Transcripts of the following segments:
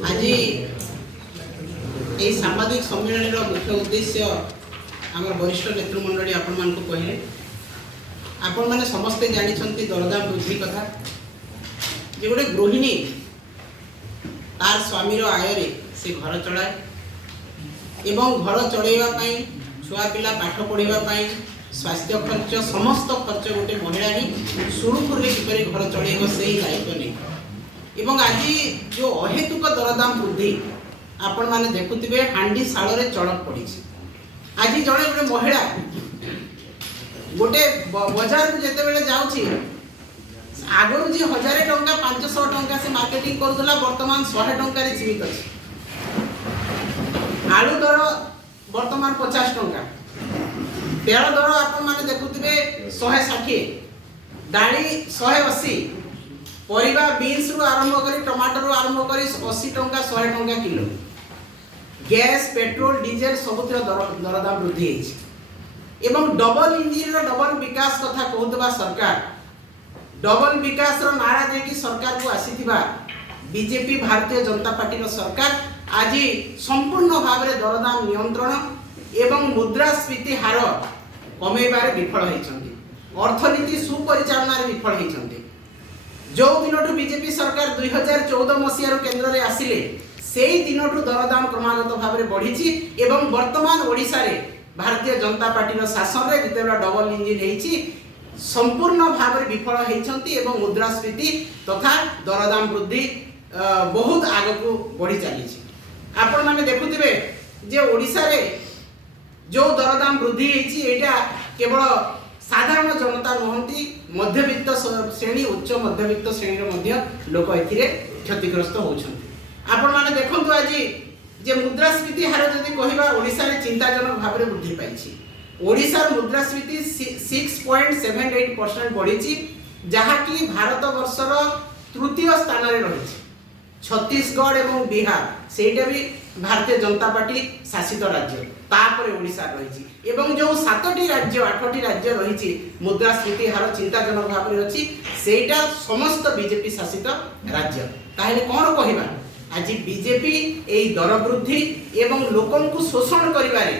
आज ये सांबादिक सम्मेलन मुख्य उद्देश्य आम वरिष्ठ नेतृमंडली आपण मान कहले आपण मैंने समस्ते जानी दरदाम वृद्धि कथा जे गोटे गृहिणी तार स्वामीर आय से घर चलाए एवं घर चलैवाई छुआ पिला पाठ पढ़ाई स्वास्थ्य खर्च समस्त खर्च गोटे महिला ही सुरुखुरे किपरि घर चलैब से ही दायित्व नहीं एवं आज जो अहेतुक दरदाम वृद्धि आपण माने देखुथिबे हांडी साल चढ़क पड़ी आज जड़े गोटे महिला गोटे बजार को जिते बेले जाउछि आगु जी 1000 टंका 500 टंका से मार्केटिंग करूला वर्तमान 100 टंका रे जीवित अछि आलू दर वर्तमान 50 टंका तेल दर आपण माने देखुथिबे 160 डाली 180 परिबा बीन्स रु आरंभ करी टमाटर रु आरंभ करी 80 टंका 100 टंका किलो गैस पेट्रोल डीजेल सबुतिर दरदाम वृद्धि होइछि एवं डबल इंजिन रो डबल विकास कथा कहउतबा सरकार डबल विकास रो नारा देकी सरकार को आसीथिबा बीजेपी भारतीय जनता पार्टी रो सरकार आज संपूर्ण भाव में दरदाम नियंत्रण एवं मुद्रास्फीति हार कमेबार विफल होइछन्ति अर्थनीति सुपरिचालना रे विफल होइछन्ति जो दिनटू बीजेपी सरकार 2014 मसीह केन्द्र में आसिले से दिनटू दरदाम क्रमागत भाव में बढ़ी एवं वर्तमान ओडिशा रे भारतीय जनता पार्टी शासन में जितेबाला डबल इंजिन होइछि संपूर्ण भाव में विफल होइछन्ति एवं मुद्रास्फीति तथा दरदाम वृद्धि बहुत आग को बढ़ी चली आपण माने देखुथिबे जे ओडिशा रे जो दरदाम वृद्धि होइछि एटा केवल साधारण जनता नहंती मध्यवित्त श्रेणी उच्च मध्यवित्त श्रेणी मध्य लोक एथिरे क्षतिग्रस्त होउछन्ति आपण माने देखंतु आज जे मुद्रास्फीति हार जदि कहिबा ओडिशा रे चिंताजनक भाव में वृद्धि पाइछि ओडिशा मुद्रास्फीति 6.78% बढ़ी जहा कि भारत वर्षर तृतीय स्थान रे रही छत्तीसगढ़ एवं बिहार सेटा भी भारतीय जनता पार्टी शासित राज्य तापर ओडिशा रही एवं जो 7टी राज्य 8टी राज्य रही मुद्रास्फीति हार चिंताजनक भाव में अच्छी सेटा समस्त बीजेपी शासित राज्य ताहले कौन कहबा आज बीजेपी एई दर वृद्धि एवं लोकन को शोषण करिबारे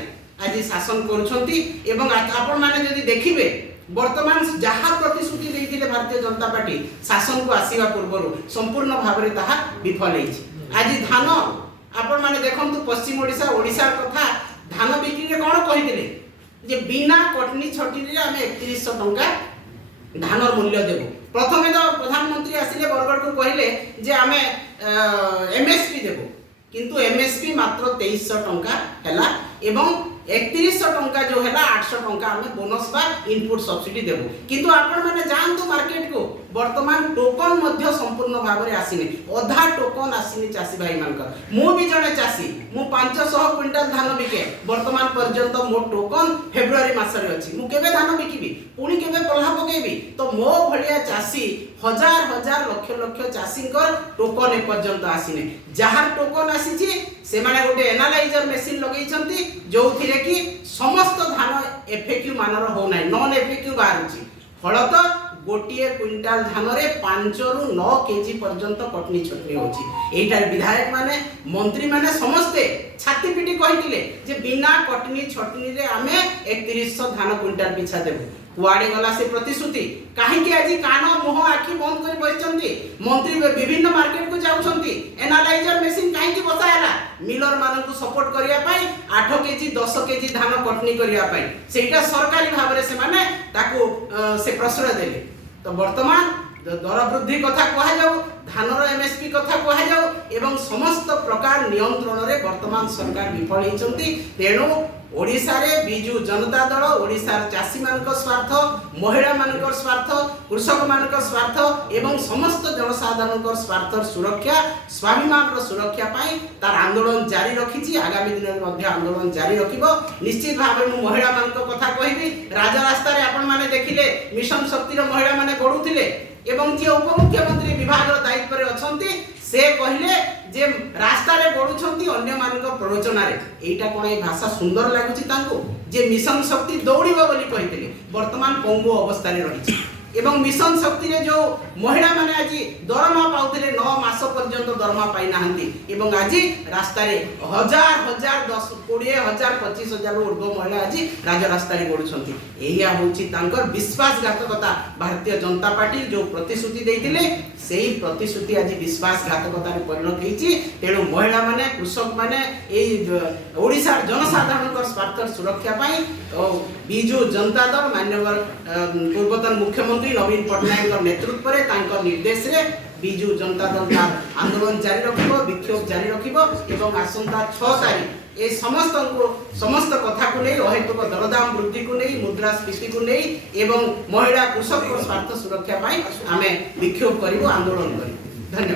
आज शासन करुछंती एवं आपण माने जदि देखिबे वर्तमान जहाँ प्रतिश्रुति देइथिले भारतीय जनता पार्टी शासन को आसीबा पूर्व संपूर्ण भाव में ताहा विफल होइछि आज धान आपण माने देखंतु पश्चिम ओडिशा ओडिशा कथा धान बिक्री रे कोन कहिथिले जे बिना कटनी छटी रे हमें 3100 टंका धान मूल्य देबो प्रथमे तो प्रधानमंत्री आसिले बरगढ़ को कहिले जे हमें एमएसपी देबो किंतु एमएसपी मात्र 2300 टंका हैला एवं 3100 टंका जो है 800 टंका हमें बोनस बा इनपुट सब्सिडी देबो किंतु आपण माने जानतु मार्केट को वर्तमान टोकन मध्य संपूर्ण भाव में आसीने अधा टोकन आसीने चासी भाई मानकर मु भी जने चासी मु 500 क्विंटल धान बिके वर्तमान पर्यंत मो टोकन फेब्रुआरी मास रे अछि मु केबे धान बिकिबी पुणी केबे पल्हा पकेबी तो मो भलिया चासी हजार हजार लक्ष लक्ष चासींकर टोकन ए पर्यंत आसीने जहार टोकन आसीछि से माने गोटे एनालाइजर मशीन लगेई छंती जोथिरे कि समस्त धान एफएक्यू मानर हो नाही नॉन एफएक्यू बाहरुछि फलत गोटे क्विंटाल धान रे 5 रु 9 केजी पर्यंत कटनी छटनी होछि एटार विधायक माने मंत्री माने समस्ते छाती पिटी कहिथिले जे बिना कटनी छटनी रे आमे 3100 धान क्विंटाल पिछा देबो कुआडे गला से प्रतिश्रुति काहे कि आज कान मुह आखि बंद कर बसचंती मंत्री विभिन्न मार्केट को जाउछंती एनालाइजर मशीन काहे कि बसायला मिलर मानन को सपोर्ट करिया पई 8 केजी 10 केजी धान कटनी करिया पई सेटा सरकारी भाव रे से माने ताको से प्रश्रय देले तो वर्तमान दर वृद्धि कथा कहा जाऊ धानर एमएसपी कथा कहा जाऊ एवं समस्त प्रकार नियंत्रण रे वर्तमान सरकार विफल होइछंती तेणु ओडिशा रे बिजू जनता दल ओडिशा चाषी मानक स्वार्थ महिला मानक स्वार्थ कृषक मानक स्वार्थ एवं समस्त जनसाधारण स्वार्थ सुरक्षा स्वाभिमान सुरक्षा पाई तार आंदोलन जारी रखिछि आगामी दिन में मध्य आंदोलन जारी रखिबो निश्चित भाव में महिला मानक कथा कहबी राजा रास्ता रे आपण माने देखिले मिशन शक्ति रो महिला माने गडुथिले एवं जे उपमुख्यमंत्री विभाग दायित्व रे अछंती से कहले जे रास्ता रे गडुछंती अन्य मानक प्ररोचना रे एटा कोन ए भाषा सुंदर लागुची तांको जे मिशन शक्ति दौड़िबो बोली कहिथिले वर्तमान पंगु अवस्था रे रहिछि एवं मिशन शक्ति रे जो महिला माने आज दरमा पाउथिले 9 मास पर्यंत दरमा पाई नाहंती एवं आज रास्ता रे हजार हजार 10 20 हजार 25 हजार ऊर्ध्व महिला आज राज रास्ता रे गडुछंती एया होची तांकर विश्वासघातकता भारतीय जनता पार्टी जो प्रतिश्रुति देइथिले सेही प्रतिश्रुति आज विश्वासघातकता रे परिणत हेची तेणु महिला माने कृषक माने एई ओडिसा जनसाधारण स्वार्थ सुरक्षा पाई बिजु जनता दल माननीय पूर्वतन मुख्यमंत्री नवीन पटनायक नेतृत्व रे तांकर निर्देश रे बिजु जनता दल आंदोलन जारी रखिबो विक्षोभ जारी रखिबो एवं आसंता 6 तारीख ए समस्त कथा को नहीं अहेतुक दरदाम वृद्धि को नहीं मुद्रास्फीति को नहीं एवं महिला कृषक स्वार्थ सुरक्षा पाई आमे विक्षोभ करिबो आंदोलन करिबो। धन्यवाद।